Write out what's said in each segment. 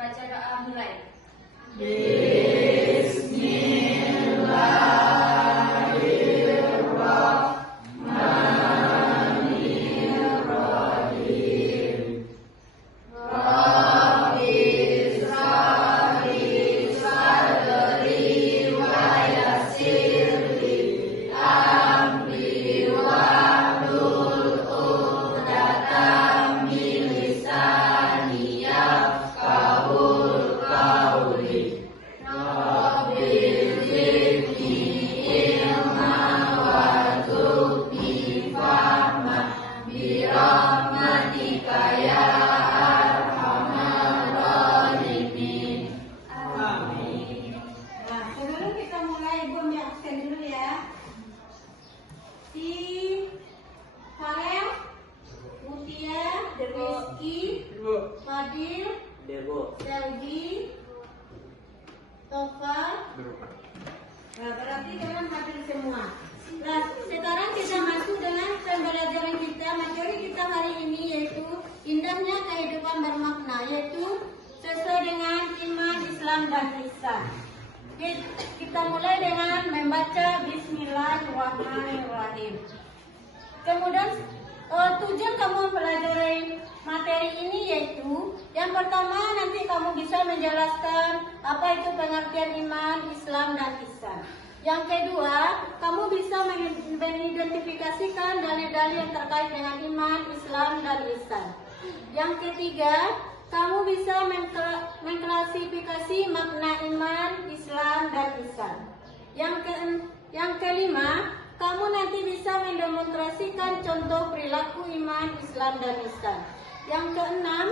baca doa mulai. Fadil, Selgi, Tova. Nah, berarti kalian hadir semua. Nah, sekarang kita masuk dengan pembelajaran kita. Materi kita hari ini yaitu indahnya kehidupan bermakna, yaitu sesuai dengan iman, Islam, dan ihsan. Kita mulai dengan membaca Bismillahirrahmanirrahim. Kemudian tujuan kamu mempelajari materi ini yaitu yang pertama nanti kamu bisa menjelaskan apa itu pengertian iman, Islam, dan ihsan. Yang kedua, kamu bisa mengidentifikasikan dalil-dalil yang terkait dengan iman, Islam, dan ihsan. Yang ketiga, kamu bisa mengklasifikasi makna iman, Islam, dan ihsan. Yang kelima, kamu nanti bisa mendemonstrasikan contoh perilaku iman, Islam, dan ihsan. Yang keenam,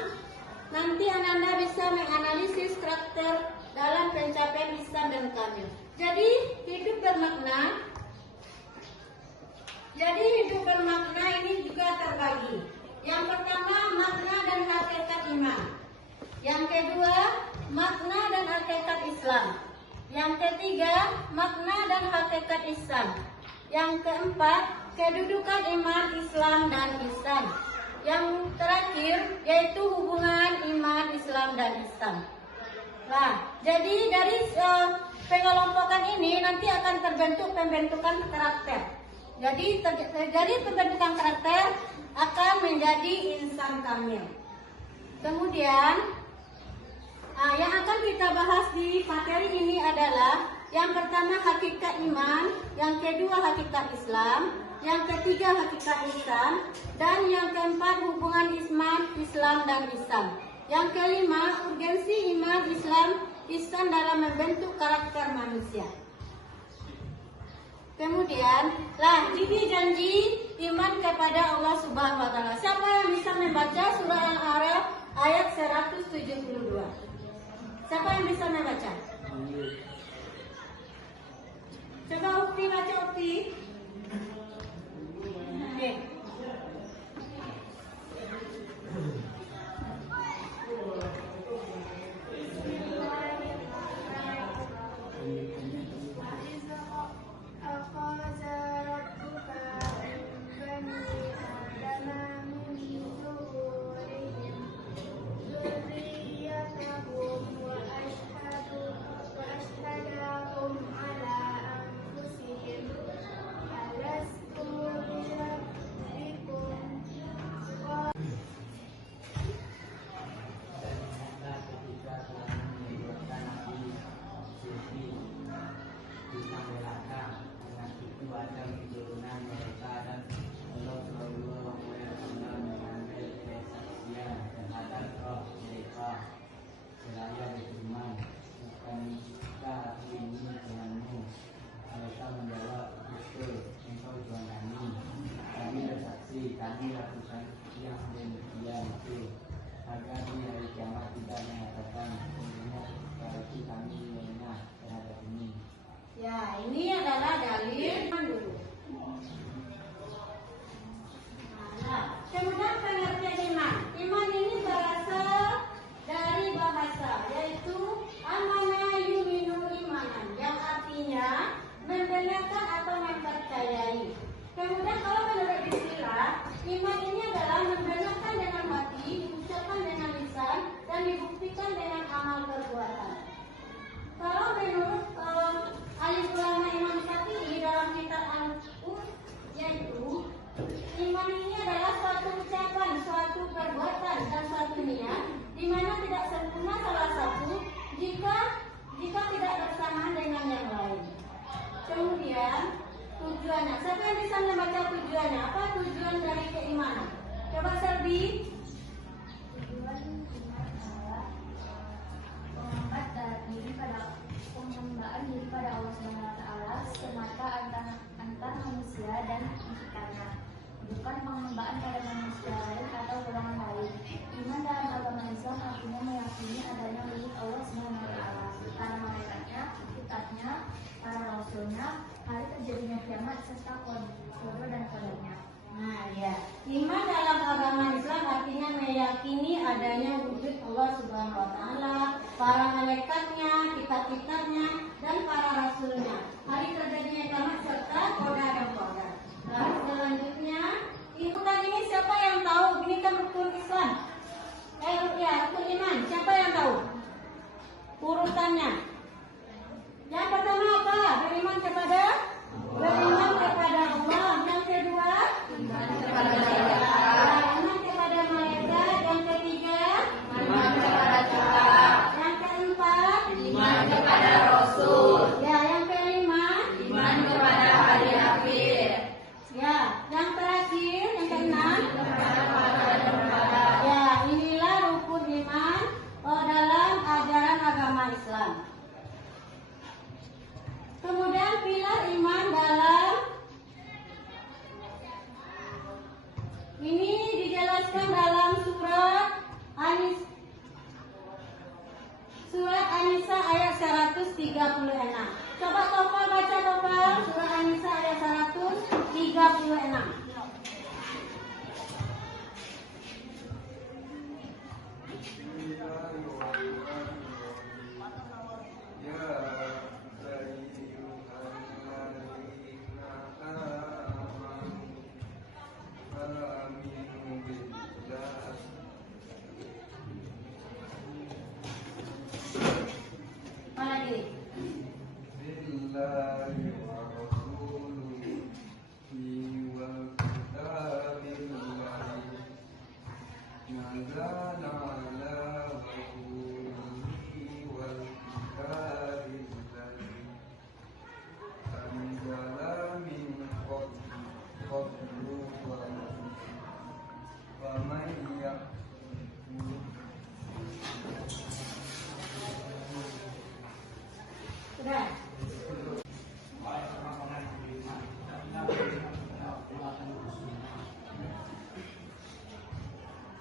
nanti Ananda bisa menganalisis karakter dalam pencapaian ihsan dan kamil. Jadi hidup bermakna ini juga terbagi. Yang pertama, makna dan hakikat iman. Yang kedua, makna dan hakikat Islam. Yang ketiga, makna dan hakikat ihsan. Yang keempat, kedudukan iman, Islam, dan ihsan. Yang terakhir yaitu hubungan iman, Islam, dan ihsan. Nah, jadi dari pengelompokan ini nanti akan terbentuk pembentukan karakter. Jadi dari pembentukan karakter akan menjadi insan kamil. Kemudian yang akan kita bahas di materi ini adalah yang pertama hakikat iman, yang kedua hakikat Islam, yang ketiga hakikat ihsan, dan yang keempat hubungan iman, Islam, dan ihsan. Yang kelima, urgensi iman, Islam, ihsan dalam membentuk karakter manusia. Kemudian, jadi janji iman kepada Allah Subhanahu wa Ta'ala. Siapa yang bisa membaca surah Al-A'raf ayat 172? Siapa yang bisa membaca? Coba Ukti baca, Ukti. Oke. perbuatan. Kalau menurut alim ulama Imam Syafi'i dalam kitab Al-Um, yaitu iman ini adalah suatu ucapan, suatu perbuatan dan suatu niat di mana tidak sempurna salah satu jika tidak bersamaan dengan yang lain. Kemudian tujuannya, siapa yang bisa membaca tujuannya? Apa tujuan dari keimanan? Coba Selby. Tujuan iman adalah penghambaan diri pada Allah SWT semata antar manusia dan sekitarnya, bukan penghambaan pada manusia lain atau golongan lain. Iman dalam agama Islam artinya meyakini adanya wujud Allah SWT, para malaikatnya, kitabnya, para rasulnya, hari terjadinya kiamat serta qada dan qadarnya. Nah, ya. Iman dalam agama Islam artinya meyakini adanya wujud Allah Subhanahu wa taala, para malaikatnya, kitab-kitabnya, dan para rasulnya. Hari terjadinya kiamat serta qada dan qadar. Lalu selanjutnya, ikutan ini siapa yang tahu? Ini kan rukun Islam. Rukun iman. Siapa yang tahu? Urutannya. Yang pertama apa? Beriman kepada Allah. Yang kedua, iman kepada malaikat. Yang ketiga, iman kepada kitab. Yang keempat, iman kepada rasul. Ya, yang kelima, iman kepada hari akhir. Ya, yang terakhir, yang keenam, ya, inilah rukun iman dalam ajaran agama Islam. Kemudian pilar iman dalam ini dijelaskan dalam surat An-Nisa ayat 136. Coba Topal baca Topal surat An-Nisa ayat 136.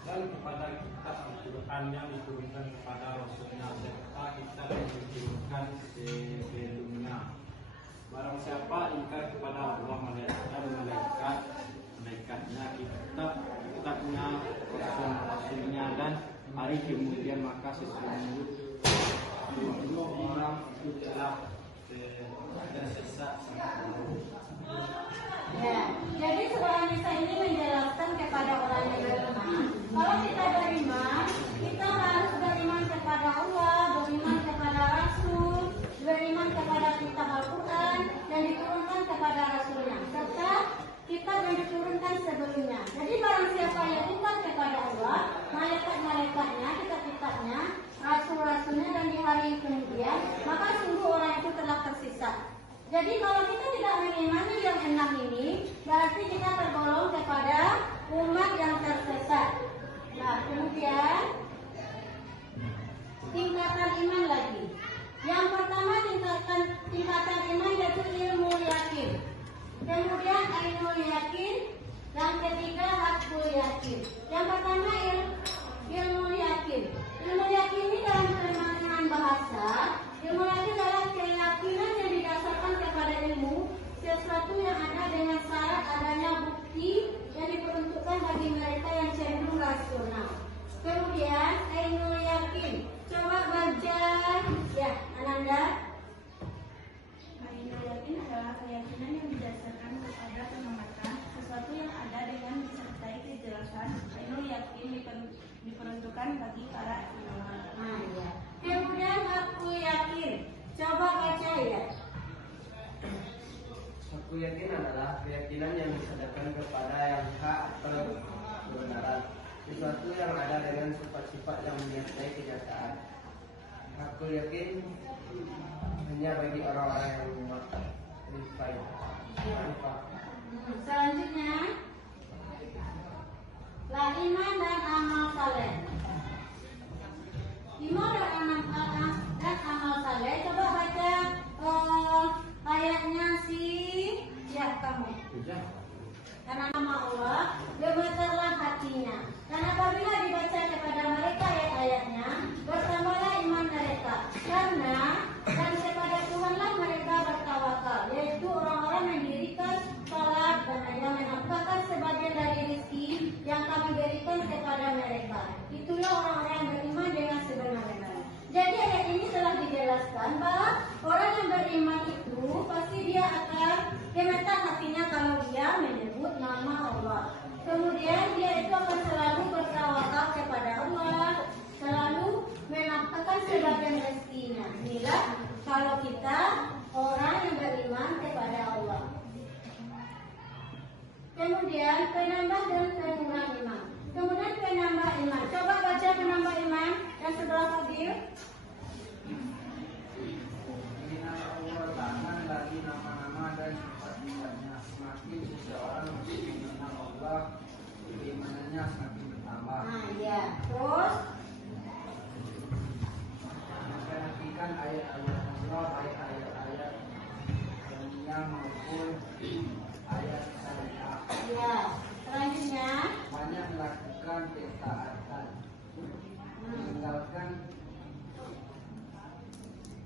Dan kepada kitab Al-Quran yang diturunkan kepada Rasulnya serta kitab yang diturunkan sebelumnya. Barang siapa ingkar kepada Allah dan malaikatnya, kitabnya, rasulnya dan hari kemudian, maka sesungguhnya itu telah tersesat sangat jauh. Ya, jadi surah An-Nisa ini menjelaskan kepada orang yang beriman. Kalau kita beriman, kita harus beriman kepada Allah, beriman kepada Rasul, beriman kepada kitab Al-Quran dan diturunkan kepada Rasulnya, serta kitab yang diturunkan sebelumnya. Jadi barang siapa yang iman kepada Allah, malaikat-malaikatnya, kitab-kitabnya, rasul-rasulnya dan di hari kemudian, maka sungguh orang itu telah tersesat. Jadi kalau kita tidak mengimani yang 6 ini, berarti kita tergolong kepada umat yang tersesat. Nah, kemudian tingkatan iman lagi. Yang pertama tingkatan iman yaitu ilmu yakin. Kemudian ainul yakin. Yang ketiga hakul yakin. Yang pertama ilmu yakin. Ilmu yakin ini dalam terjemahan bahasa, ilmu yakin adalah keyakinan yang didasarkan kepada ilmu, sesuatu yang ada dengan syarat adanya bukti yang diperuntukkan bagi mereka yang cenderung rasional. Kemudian ainul yakin. Coba baca ya, Ananda. Ainul yakin adalah keyakinan yang didasarkan kepada pengamatan, sesuatu yang ada dengan disertai kejelasan. Ainul yakin dipenuhi yakin adalah keyakinan yang disandarkan kepada yang hak atau kebenaran, sesuatu yang ada dengan sifat-sifat yang menyertai kenyataan. Aku yakin hanya bagi orang-orang yang menguasai. Selanjutnya, lah iman dan amal saleh. Iman dan amal saleh. Coba baca ayatnya ya kamu. Karena nama Allah, gemetarlah hatinya. Dan apabila dibaca kepada mereka ayat-ayatnya, bertambahlah iman mereka. Karena dan kepada Tuhanlah mereka bertawakal, yaitu orang-orang yang mendirikan salat dan mereka menafkahkan sebagian dari rezeki yang kami berikan kepada mereka. Itulah orang-orang yang beriman dengan sebenar-benarnya. Jadi ayat ini telah dijelaskan bahwa orang yang beriman itu pasti dia akan gemetar hatinya kalau dia menyebut nama Allah. Kemudian dia itu akan selalu bertawakal kepada Allah, selalu menafkahkan sebagian rezekinya. Inilah kalau kita orang yang beriman kepada Allah. Kemudian penambah dan pengurang iman. Kemudian penambah iman. Coba baca penambah iman yang sebelah Fadil. Allah tangan dari nama-nama dan sifat-sifatnya. Semakin seseorang mengenal Allah, keimanannya semakin bertambah. Nah, ya. Terus Memperhatikan ayat-ayat Allah, baik ayat-ayat dunia maupun ayat syariah. ya. Selanjutnya Banyak melakukan ketaatan,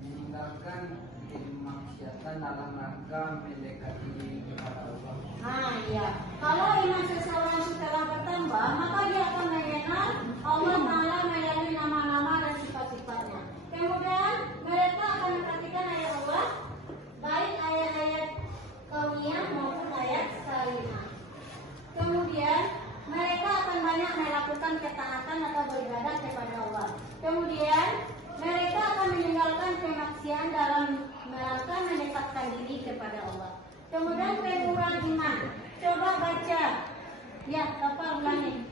meninggalkan kemaksiatan dalam rangka mendekati diri kepada Allah. Nah, ya. Kalau iman seseorang itu telah bertambah, maka dia akan mengenal Allah Ta'ala melalui nama-nama dan sifat-sifatnya. Kemudian mereka akan memperhatikan ayat Allah, baik ayat-ayat kauniyah maupun ayat syariah. Kemudian mereka akan banyak melakukan ketaatan atau beribadah kepada Allah. Kemudian mereka akan meninggalkan kemaksiatan dalam rangka mendekatkan diri kepada Allah. Kemudian pengurang iman. Coba baca. Ya, apa ulangi?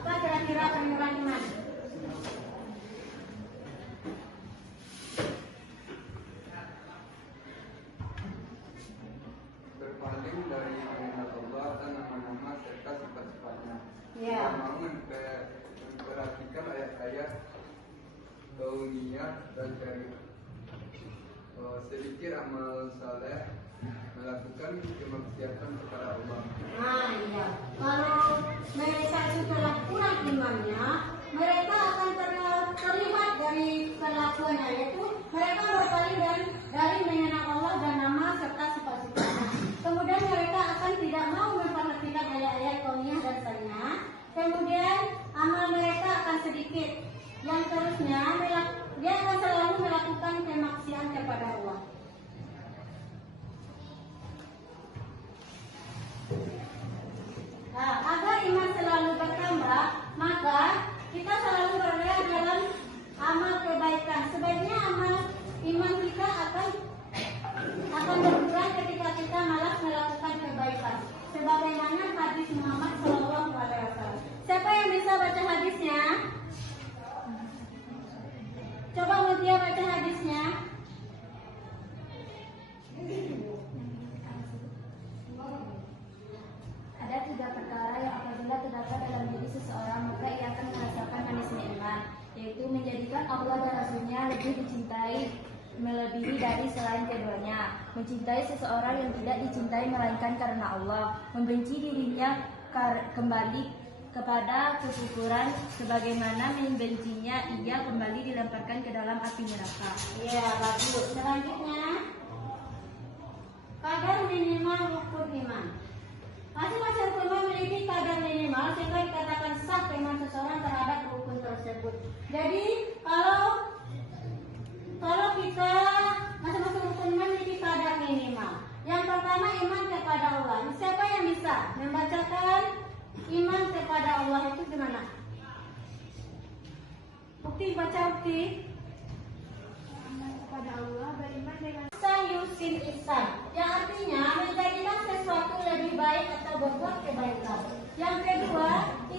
Apa kira-kira pengurang iman? Berpaling dari mengenal Allah dan nama-nama serta sifat-sifatnya. Ya. Mau memperhatikan ayat-ayat kauniyah dan syariah. Sedikit amal saleh, melakukan kemaksiatan kepada Allah. Nah, iya. Kalau mereka itu telah kurang imannya, mereka akan terlihat dari kelakuannya, yaitu mereka berpaling dari mengenal Allah dan nama serta sifat-sifatnya. Kemudian mereka akan tidak mau memperhatikan ayat-ayat kauniyah dan syariah. Kemudian amal mereka akan sedikit. Yang terusnya dia akan selalu melakukan kemaksiatan kepada Allah. Nah, agar iman selalu bertambah, maka kita selalu berada dalam amal kebaikan. Sebaiknya amal iman kita akan berkurang ketika kita malas melakukan kebaikan. Sebagaimana hadis Muhammad SAW. Siapa yang bisa baca hadisnya? Coba Mutia baca hadisnya. Ada 3 perkara yang apabila terdapat dalam diri seseorang maka ia akan merasakan manisnya iman, yaitu menjadikan Allah dan Rasulnya lebih dicintai melebihi dari selain keduanya, mencintai seseorang yang tidak dicintai melainkan karena Allah, membenci dirinya kembali kepada kekufuran sebagaimana membencinya ia kembali dilemparkan ke dalam api neraka. Ya, bagus. Selanjutnya, kadar minimal rukun iman. Masing-masing rukun iman memiliki kadar minimal sehingga dikatakan sah iman seseorang terhadap rukun tersebut. Jadi, kalau kita masing-masing rukun iman memiliki kadar minimal. Yang pertama, iman kepada Allah. Siapa yang bisa membacakan iman kepada Allah itu gimana? Bukti, baca bukti. Iman kepada Allah beriman dengan Sah yusin ihsan, yang artinya menjadikan sesuatu lebih baik atau berbuat kebaikan. Yang kedua,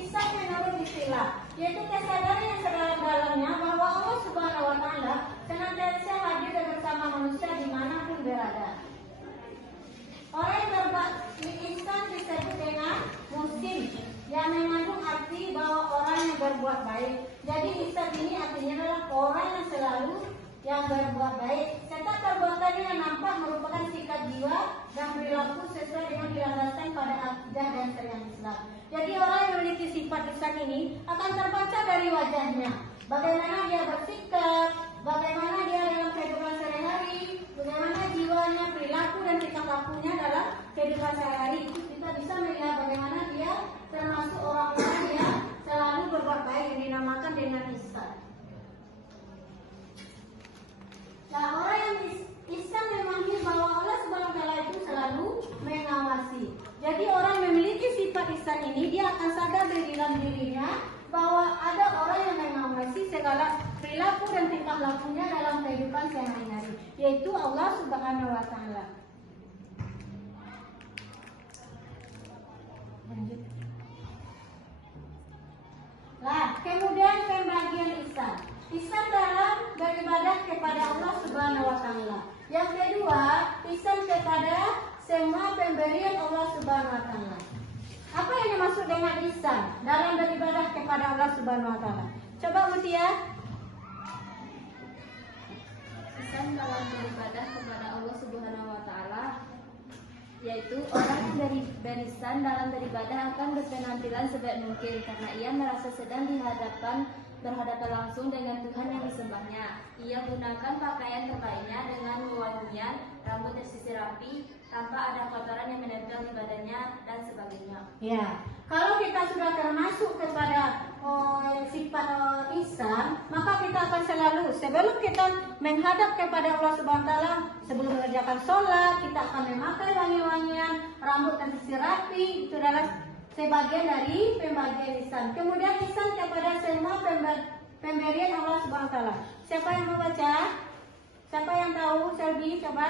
ihsan menurut istilah, yaitu kesadaran yang sedalam-dalamnya bahwa Allah Subhanahu wa Ta'ala senantiasa hadir bersama manusia dimanapun berada. Orang yang berbuat ihsan disebut dengan muhsin, yang mengandung arti bahwa orang yang berbuat baik. Jadi ihsan ini artinya adalah orang yang selalu yang berbuat baik, serta perbuatannya yang nampak merupakan sikap jiwa dan perilaku sesuai dengan dilandaskan pada akidah dan syariat Islam. Jadi orang yang memiliki sifat ihsan ini akan terbaca dari wajahnya, bagaimana dia bersikap, bagaimana dia dalam kehidupan sehari-hari, bagaimana jiwanya, perilaku dan tingkah lakunya dalam kehidupan sehari-hari. Kita bisa melihat bagaimana dia termasuk orang-orang yang selalu berbuat baik yang dinamakan dengan ihsan. Nah, orang yang ihsan memahami bahwa Allah Subhanahu wa Ta'ala itu selalu mengawasi. Jadi orang yang memiliki sifat ihsan ini, dia akan sadar di dalam dirinya bahwa ada orang yang mengawasi segala perilaku dan tingkah lakunya dalam kehidupan sehari-hari, yaitu Allah Subhanahu wa Ta'ala. Lanjut. Nah, kemudian pembagian ihsan. Ihsan dalam beribadah kepada Allah Subhanahu wa Ta'ala. Yang kedua, ihsan kepada semua pemberian Allah Subhanahu wa Ta'ala. Apa yang dimaksud dengan ihsan dalam beribadah kepada Allah Subhanahu wa Ta'ala? Coba Mutia. Ihsan dalam beribadah kepada Allah Subhanahu wa Ta'ala, yaitu orang yang berihsan dalam beribadah akan berpenampilan sebaik mungkin karena ia merasa sedang berhadapan langsung dengan Tuhan yang disembahnya. Ia gunakan pakaian terbaiknya dengan wangian, rambut tersisir rapi, tanpa ada kotoran yang menempel di badannya dan sebagainya. Ya, kalau kita sudah termasuk kepada sifat ihsan, maka kita akan selalu sebelum kita menghadap kepada Allah Subhanahu wa Ta'ala, sebelum mengerjakan sholat, kita akan memakai wangi-wangian, rambut tersisir rapi. Itu adalah sebagian dari pembagian ihsan. Kemudian ihsan kepada semua pemberian Allah Subhanahu wa Ta'ala. Siapa yang mau baca? Siapa yang tahu? Selby, coba.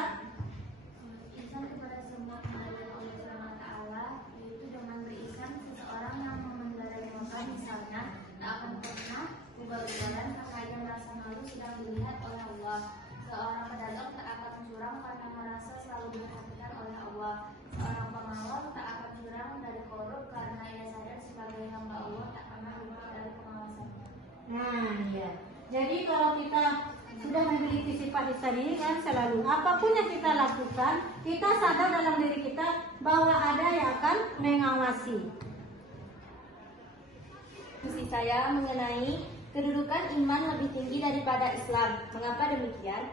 Ihsan kepada semua pemberian Allah Subhanahu wa Ta'ala, yaitu dengan berihsan seseorang yang memelihara makan, misalnya tak akan pernah ugal-ugalan karena ia merasa malu sedang dilihat oleh Allah. Seorang pedagang tak akan curang karena merasa selalu diperhatikan oleh Allah. Seorang pengawal tak akan curang dari korup karena ia sadar sebagai hamba Allah tak pernah luput dari pengawasan. Nah, ya. Jadi kalau kita sudah memiliki sifat ihsan ini kan selalu apapun yang kita lakukan, kita sadar dalam diri kita bahwa ada yang akan mengawasi. Diskusi saya mengenai kedudukan iman lebih tinggi daripada Islam. Mengapa demikian?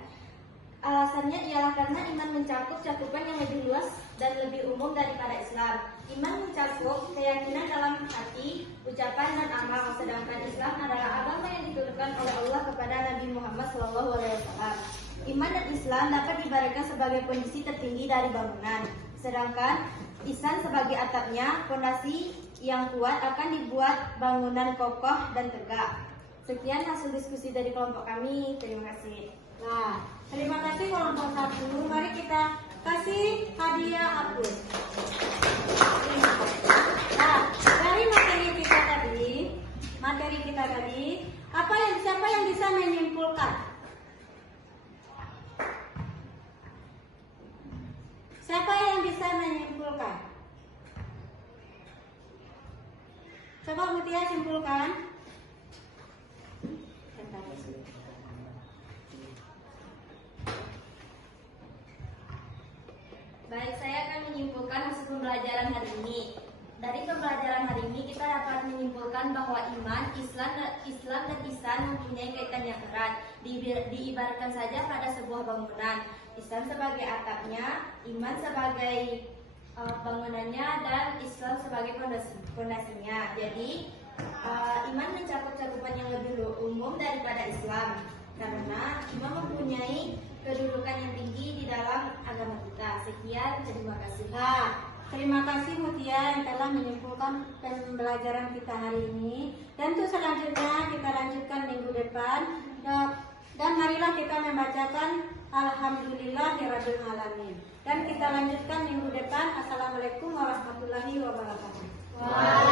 Alasannya ialah karena iman mencakup cakupan yang lebih luas dan lebih umum daripada Islam. Iman mencakup keyakinan dalam hati, ucapan dan amal, sedangkan Islam adalah agama yang diturunkan oleh Allah kepada Nabi Muhammad SAW. Iman dan Islam dapat diibaratkan sebagai kondisi tertinggi dari bangunan, sedangkan ihsan sebagai atapnya, fondasi yang kuat akan dibuat bangunan kokoh dan tegak. Sekian hasil diskusi dari kelompok kami. Terima kasih. Nah, terima kasih kelompok 1. Mari kita kasih hadiah apus. Nah, dari materi kita tadi, siapa yang bisa menyimpulkan? Siapa yang bisa menyimpulkan? Coba Mutia simpulkan. Baik, saya akan menyimpulkan hasil pembelajaran hari ini. Dari pembelajaran hari ini kita dapat menyimpulkan bahwa iman, Islam dan ihsan mempunyai kaitan yang erat. Diibaratkan saja pada sebuah bangunan. Islam sebagai atapnya, iman sebagai bangunannya, dan Islam sebagai fondasinya. Jadi iman mencakup cakupan yang lebih umum daripada Islam karena iman mempunyai kedudukan yang tinggi di dalam agama kita. Sekian, terima kasih. Nah, terima kasih Mutia yang telah menyimpulkan pembelajaran kita hari ini. Dan untuk selanjutnya kita lanjutkan minggu depan. Nah, Dan marilah kita membacakan Alhamdulillahirabbil alamin. Dan kita lanjutkan minggu depan. Assalamualaikum warahmatullahi wabarakatuh.